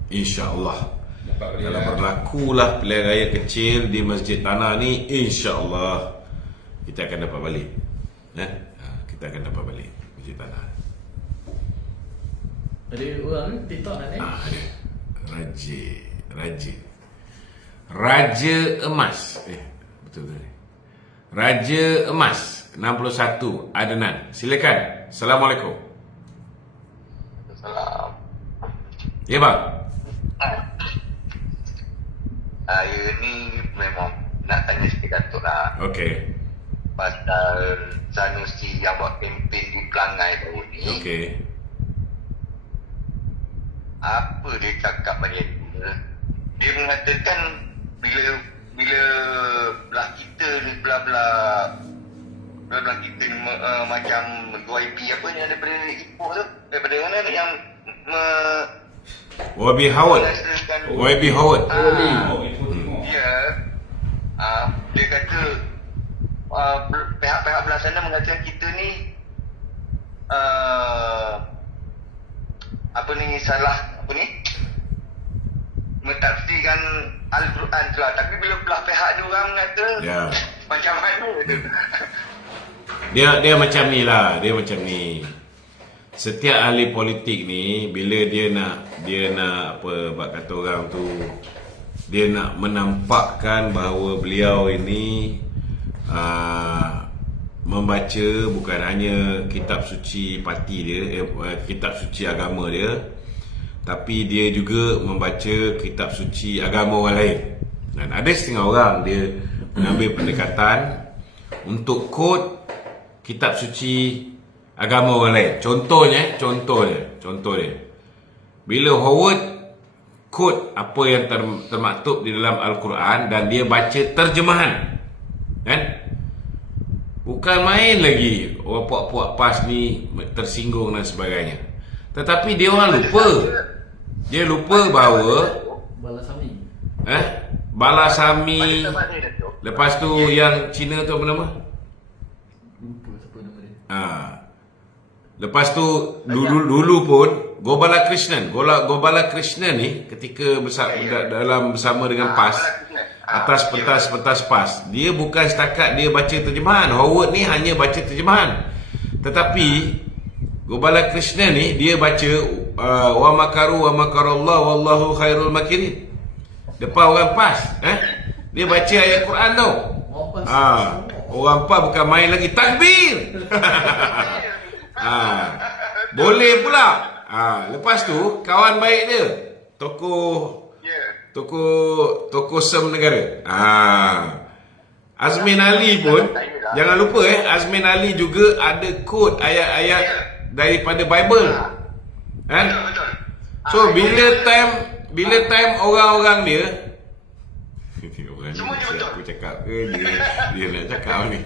insya-Allah kalau berlakulah pilihan raya kecil di Masjid Tanah ni, insya-Allah kita akan dapat balik. Kita akan dapat balik Masjid Tanah. Ada orang TikTok nak naik? Ada. Raja Emas. Betul ke ni? Raja Emas 61 Adnan. Silakan. Assalamualaikum. Salam. Ya bang. Saya ni memang nak tanya sikit Datuk lah. Okey. Pasal Sanusi yang buat kempen di Pelangai baru ni. Okey. Apa dia cakap macam tu? Dia mengatakan bila belah kita ni belah kita ni, macam YB apa ni daripada Ipoh tu, daripada mana yang YB Howard. YB Howard. Dia dia kata pihak-pihak belah sana mengatakan kita ni salah mentafsirkan Al-Quran tu lah. Tapi bila belah pihak dia orang kata macam mana tu. Dia macam ni lah. Dia macam ni. Setiap ahli politik ni, bila dia nak kata orang tu, dia nak menampakkan bahawa beliau ini membaca bukan hanya kitab suci parti dia, kitab suci agama dia, tapi dia juga membaca kitab suci agama orang lain. Dan ada setengah orang dia mengambil pendekatan untuk quote kitab suci agama orang lain. Contohnya bila Howard quote apa yang termaktub di dalam Al-Quran dan dia baca terjemahan, kan? Bukan main lagi orang puak-puak PAS ni tersinggung dan sebagainya. Tetapi dia orang lupa bahawa Balasami. Lepas tu yang Cina tu apa nama? Lupa siapa nama dia. Lepas tu dulu pun Gopala Krishnan ni ketika bersama dengan PAS atas pentas PAS, dia bukan setakat dia baca terjemahan. Howard ni hanya baca terjemahan, tetapi Gopala Krishnan ni dia baca wa makarallahu wallahu khairul makirin depan orang PAS. Dia baca ayat Quran tu. Orang PAS Orang PAS bukan main lagi, takbir. Boleh pula. Lepas tu kawan baik dia, tokoh Sem Negara. Azmin Ali pun, jangan lupa Azmin Ali juga ada kod ayat-ayat daripada Bible. Kan? Betul. So bila time orang-orang dia orang ni Semuanya betul. aku cakap ke dia nak cakap ni.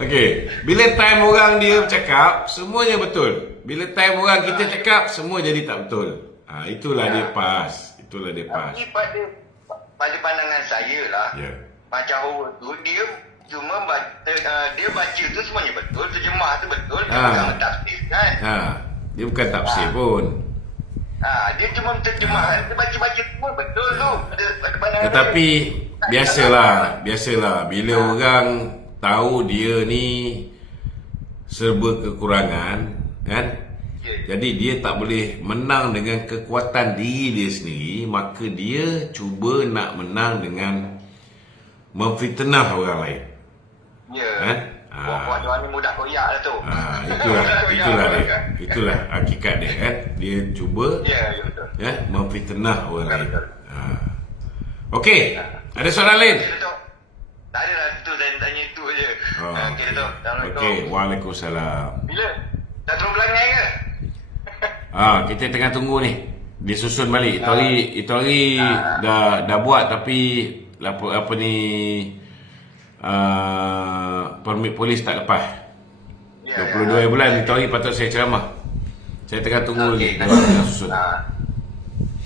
Okey, bila time orang dia bercakap semuanya betul. Bila time orang kita cakap semua jadi tak betul. Itulah dia PAS. Itulah dia PAS. Tapi pada pandangan saya lah, Ya. macam orang tu dia cuma dia baca tu semuanya betul, terjemah tu betul, dia bukan tafsir kan. Dia bukan tafsir pun. Dia cuma terjemah, dia baca-baca semua betul tu. Pada pandangan Tetapi saya. biasalah bila orang tahu dia ni serba kekurangan, kan? Jadi dia tak boleh menang dengan kekuatan diri dia sendiri, maka dia cuba nak menang dengan memfitnah orang lain. Ya. Kan? Buat dia ni mudah koyak lah tu. Itulah hakikat dia, kan? Dia cuba Ya, betul. memfitnah orang lain. Betul. Okey, ada soalan lain? Okey, Datuk. Tak ada lah tu, saya tanya itu je. Okey, Datuk. Assalamualaikum. Okey, waalaikumsalam. Bila? Dah turun pelangai ke? Kita tengah tunggu ni. Dia susun balik. Itu hari dah buat tapi apa ni permit polis tak lepas. 22 bulan itu hari patut saya ceramah. Saya tengah tunggu lagi. Dia tengah susun.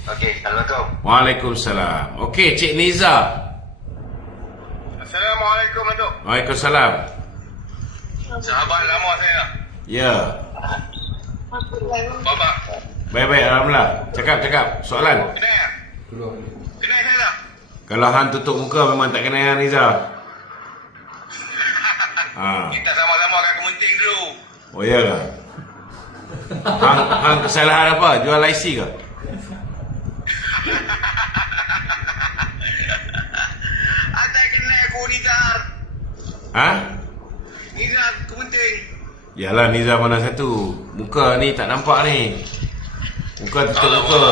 Okey, Assalamualaikum. Waalaikumsalam. Okey, Cik Niza. Assalamualaikum, Datuk. Waalaikumsalam. Sahabat lama saya. Ya. Bapak. Baik-baik, alhamdulillah. Cakap. Soalan. Kenal tak? Keluar. Kenal saya tak? Kalau hang tutup muka memang tak kenal yang Niza. Kita sama-sama kat Kementing dulu. Oh ya ke? Hang kesalahan apa? Jual IC ke? Atai kenal aku Nizar. Nizar Kementing. Yalah, Niza mana satu? Muka ni tak nampak ni. Muka tutup muka.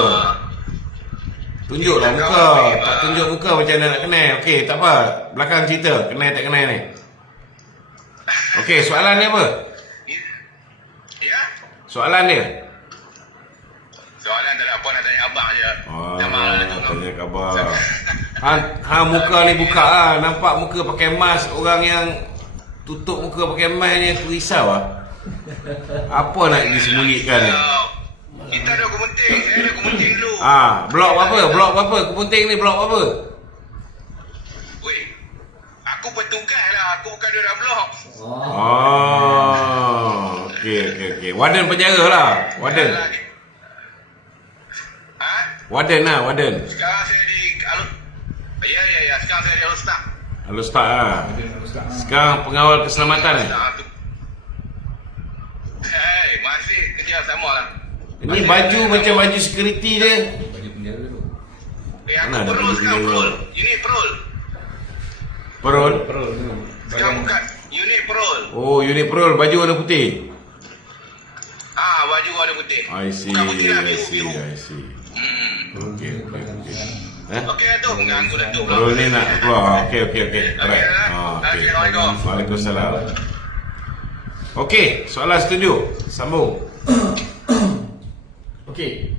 Tunjuklah muka. Tak tunjuk muka macam mana nak kenal. Okey, tak apa. Belakang cerita. Kenal tak kenal ni. Okey, soalan dia apa? Ya? Soalan dia? Soalan tak ada apa, nak tanya abang je. Tanya khabar. Hang muka ni buka lah. Nampak muka pakai mask. Orang yang tutup muka pakai mask ni aku risau lah. Apa nak disembunyikan ni? Kita ada Kementing. Saya ada Kementing dulu. Blok apa? Blok apa? Kepenting ni blok apa? Weh, aku petugas lah. Aku bukan dia dalam blok. Okey. Warden penjara lah. Warden. Warden lah, warden. Sekarang saya di Ya. Sekarang saya di Al-Ustaz. Al-Ustaz lah. Sekarang pengawal keselamatan ni. Hei, masih kerja sama lah. Ini baju macam baju security dia. Baju penjara tu. Aku Mana ada perul baju sekarang, penjara? perul. Unit perul. Perul. Perul tu. Sekarang bukan. Unit perul. Oh, unit perul. Baju warna putih. Baju warna putih. I see. Bukan putih lah, biru. Okey. Okey, Datuk. Mengganggu Datuk. Perul ni nak keluar. Okey. Alright. Okey, Assalamualaikum. Waalaikumsalam. Okey, soalan setuju. Sambung. Okey.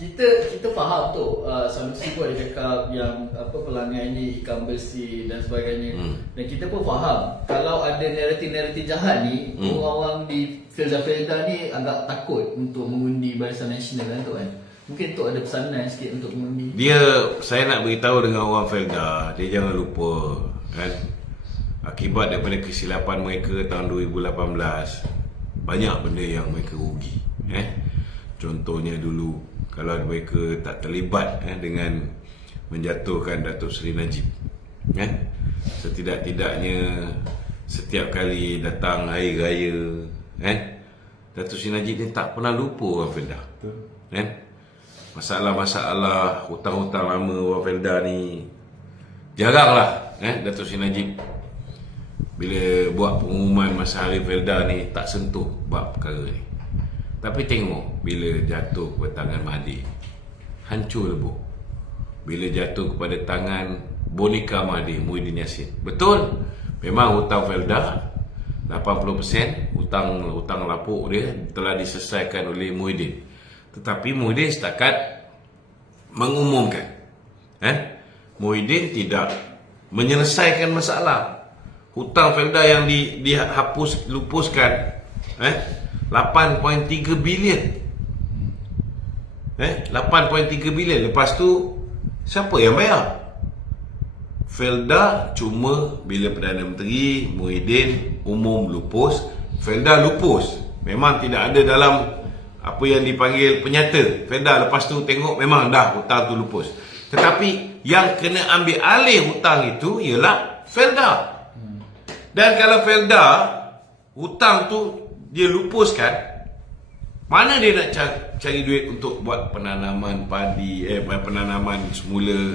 Kita faham tu Sanusi pun ada cakap yang pelangai ni ikan bersih dan sebagainya. Dan kita pun faham kalau ada naratif-naratif jahat ni, orang-orang di Felda ni agak takut untuk mengundi Barisan Nasional kan tu kan. Mungkin tu ada pesanan sikit untuk mengundi. Saya nak beritahu dengan orang Felda, dia jangan lupa kan, akibat daripada kesilapan mereka tahun 2018 banyak benda yang mereka rugi. Contohnya dulu kalau mereka tak terlibat dengan menjatuhkan Datuk Seri Najib, setidak-tidaknya setiap kali datang hari raya, Datuk Seri Najib ni tak pernah lupa orang Felda. masalah-masalah hutang-hutang lama Wafelda ni jaranglah Datuk Seri Najib bila buat pengumuman masa hari Felda ni tak sentuh bab perkara ni. Tapi tengok bila jatuh ke tangan Mahathir, hancur lebur. Bila jatuh kepada tangan boneka Mahathir, Muhyiddin Yassin, betul memang hutang Felda 80% hutang lapuk dia telah diselesaikan oleh Muhyiddin. Tetapi Muhyiddin setakat mengumumkan, Muhyiddin tidak menyelesaikan masalah. Hutang Felda yang lupuskan 8.3 bilion. 8.3 bilion. Lepas tu siapa yang bayar? Felda cuma bila Perdana Menteri Muhyiddin umum lupus, Felda lupus. Memang tidak ada dalam apa yang dipanggil penyata. Felda lepas tu tengok memang dah hutang tu lupus. Tetapi yang kena ambil alih hutang itu ialah Felda. Dan kalau Felda hutang tu dia lupuskan, mana dia nak cari duit untuk buat penanaman padi, penanaman semula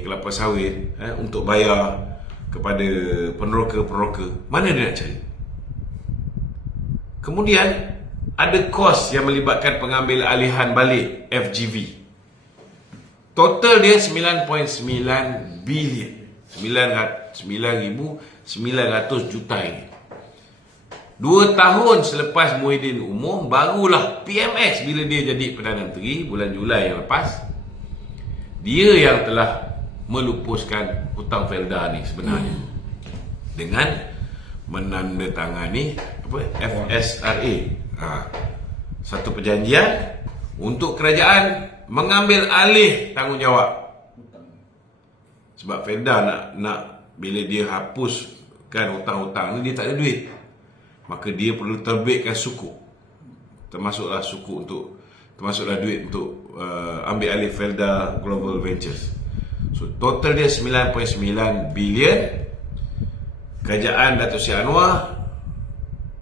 kelapa sawit, untuk bayar kepada peneroka-peneroka. Mana dia nak cari? Kemudian ada kos yang melibatkan pengambil alihan balik FGV. Total dia 9.9 bilion. 9,900 juta ini. 2 tahun selepas Muhyiddin umum, barulah PMX bila dia jadi Perdana Menteri bulan Julai yang lepas, dia yang telah melupuskan hutang Felda ni sebenarnya dengan menandatangani FSRA, satu perjanjian untuk kerajaan mengambil alih tanggungjawab. Sebab Felda nak bila dia hapuskan hutang-hutang ni, dia tak ada duit, maka dia perlu terbitkan sukuk, termasuklah duit untuk ambil alih Felda Global Ventures. So total dia 9.9 bilion. Kerajaan Datuk Seri Anwar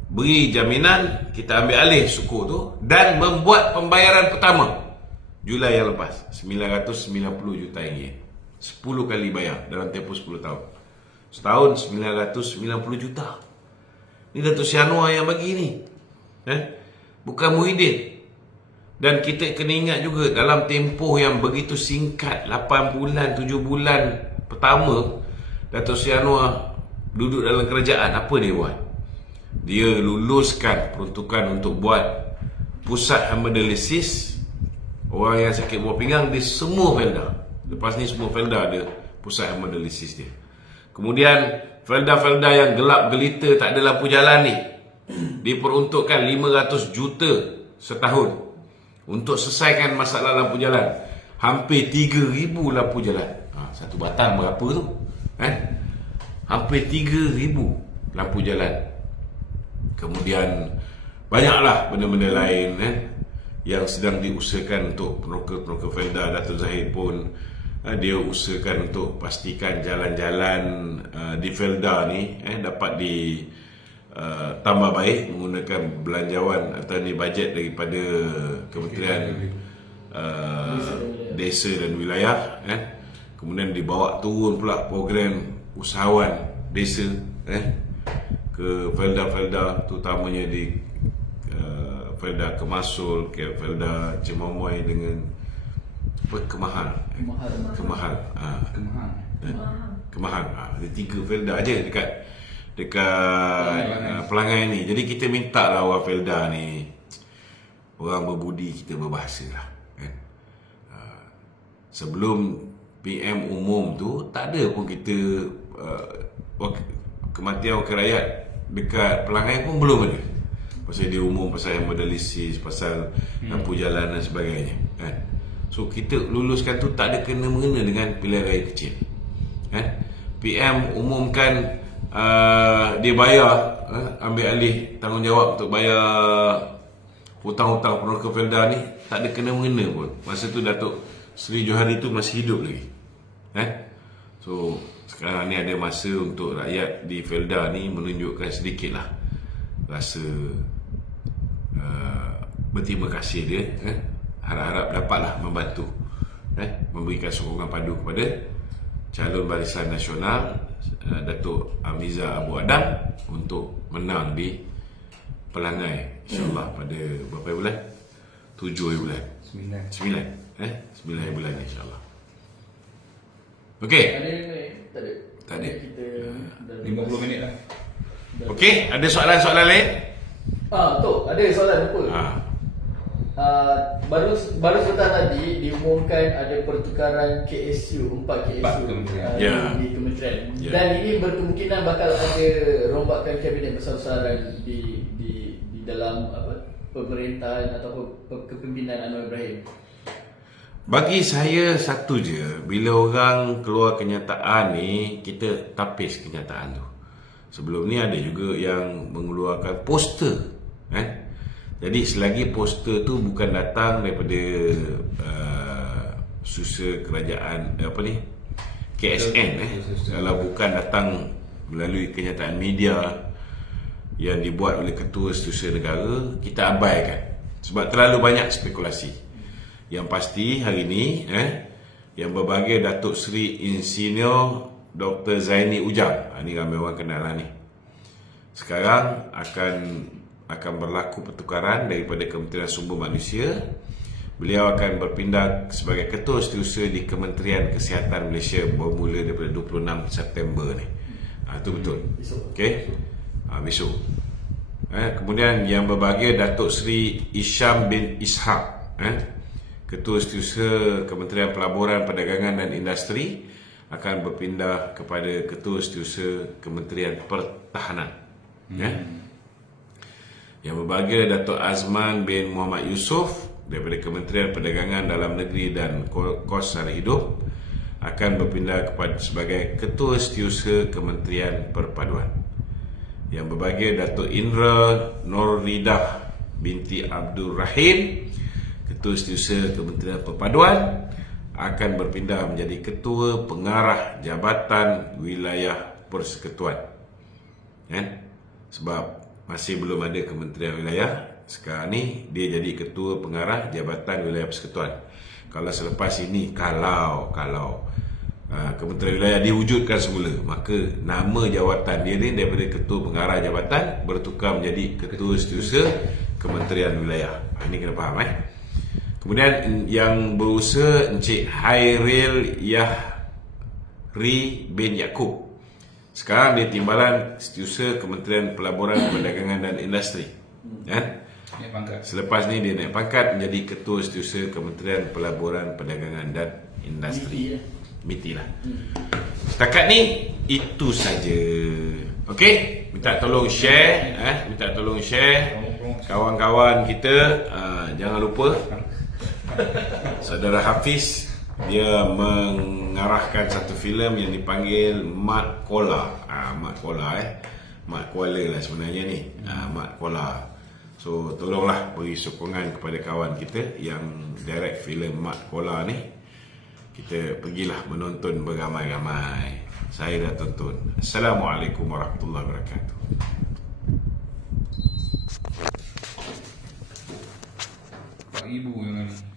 beri jaminan kita ambil alih sukuk tu dan membuat pembayaran pertama Julai yang lepas, 990 juta ringgit. 10 kali bayar dalam tempoh 10 tahun. Setahun 990 juta. Ni Datuk Seri Anwar yang bagi ni, bukan Muhyiddin. Dan kita kena ingat juga dalam tempoh yang begitu singkat, 8 bulan, 7 bulan pertama Datuk Seri Anwar duduk dalam kerajaan, apa dia buat? Dia luluskan peruntukan untuk buat pusat hemodialisis orang yang sakit buah pinggang di semua Felda. Lepas ni semua Felda ada pusat hemodialisis dia. Kemudian Felda-Felda yang gelap gelita tak ada lampu jalan ni diperuntukkan 500 juta setahun untuk selesaikan masalah lampu jalan. Hampir 3,000 lampu jalan. Satu batang berapa tu? Hampir 3,000 lampu jalan. Kemudian banyaklah benda-benda lain yang sedang diusahakan untuk peneroka-peneroka Felda. Datuk Zahid pun dia usahakan untuk pastikan jalan-jalan di Felda ni dapat tambah baik menggunakan belanjawan atau bajet daripada Kementerian Desa dan Wilayah. Kemudian dibawa turun pula program usahawan desa ke Felda-Felda, terutamanya di Felda Kemasul, Felda Cemamoy dengan Kemahang. Ada 3 Felda aja dekat Pelangai ni. Jadi kita minta lah orang Felda ni, orang berbudi, kita berbahasa lah. Sebelum PM umum tu, tak ada pun kita kematian wakil rakyat dekat Pelangai pun belum ada. Pasal dia umum pasal hemodialisis, pasal lampu jalan dan sebagainya. So kita luluskan tu tak ada kena-mengena dengan pilihan raya kecil. PM umumkan dia bayar, ambil alih tanggungjawab untuk bayar hutang-hutang peneroka Felda ni, tak ada kena-mengena pun. Masa tu Datuk Seri Johari tu masih hidup lagi. So sekarang ni ada masa untuk rakyat di Felda ni menunjukkan sedikit lah rasa berterima kasih dia harap-harap dapatlah membantu, memberikan sokongan padu kepada calon Barisan Nasional Datuk Amiza Abu Adam untuk menang di Pelangai, insyaAllah pada berapa bulan? 7 bulan 9 bulan insyaAllah. Okey, Ada tak ada? Tak ada. Kita dah 50 minit lah. okey, ada soalan-soalan lain? Tok, ada soalan apa? Baru sebentar tadi diumumkan ada pertukaran KSU, 4 KSU kementerian. di kementerian. Ya. Dan ini berkemungkinan bakal ada rombakan kabinet besar-besaran di dalam pemerintahan atau kepimpinan Anwar Ibrahim. Bagi saya satu je, bila orang keluar kenyataan ni, kita tapis kenyataan tu. Sebelum ni ada juga yang mengeluarkan poster, Jadi selagi poster tu bukan datang daripada susah kerajaan KSN, kalau bukan datang melalui kenyataan media yang dibuat oleh Ketua Setiausaha Negara, kita abaikan sebab terlalu banyak spekulasi. Yang pasti hari ini yang berbahagia Datuk Seri Insinyur Dr. Zaini Ujang, ini ramai orang kenal lah ni, sekarang akan berlaku pertukaran daripada Kementerian Sumber Manusia. Beliau akan berpindah sebagai Ketua Setiausaha di Kementerian Kesihatan Malaysia bermula daripada 26 September ni. Itu betul. Okey. Besok. Kemudian yang berbahagia Datuk Seri Isham bin Ishaq, Ketua Setiausaha Kementerian Pelaburan, Perdagangan dan Industri, akan berpindah kepada Ketua Setiausaha Kementerian Pertahanan. Yang berbahagia Datuk Azman bin Muhammad Yusof daripada Kementerian Perdagangan Dalam Negeri dan Kos Sara Hidup akan berpindah sebagai Ketua Setiausaha Kementerian Perpaduan. Yang berbahagia Datuk Indra Nurridah binti Abdul Rahim, Ketua Setiausaha Kementerian Perpaduan, akan berpindah menjadi Ketua Pengarah Jabatan Wilayah Persekutuan. Sebab masih belum ada Kementerian Wilayah, sekarang ni dia jadi Ketua Pengarah Jabatan Wilayah Persekutuan. Kalau selepas ini, kalau Kementerian Wilayah diwujudkan semula, maka nama jawatan dia ni daripada Ketua Pengarah Jabatan bertukar menjadi Ketua Setiausaha Kementerian Wilayah. Ini kena faham. Kemudian yang berusaha Encik Hairil Yahri bin Yaakob, sekarang dia Timbalan Setiausaha Kementerian Pelaburan, Perdagangan dan Industri. Naik pangkat. Selepas ni dia naik pangkat menjadi Ketua Setiausaha Kementerian Pelaburan, Perdagangan dan Industri. MITI lah. Setakat ni itu saja. Okey, minta tolong share, kawan-kawan kita. Jangan lupa Saudara Hafiz, dia mengarahkan satu filem yang dipanggil Mat Kola. Mat Kola Mat Kuala lah sebenarnya ni. Mat Kola. So tolonglah beri sokongan kepada kawan kita yang direct filem Mat Kola ni. Kita pergilah menonton beramai-ramai. Saya dah tonton. Assalamualaikum warahmatullahi wabarakatuh. Pak Ibu yang ni.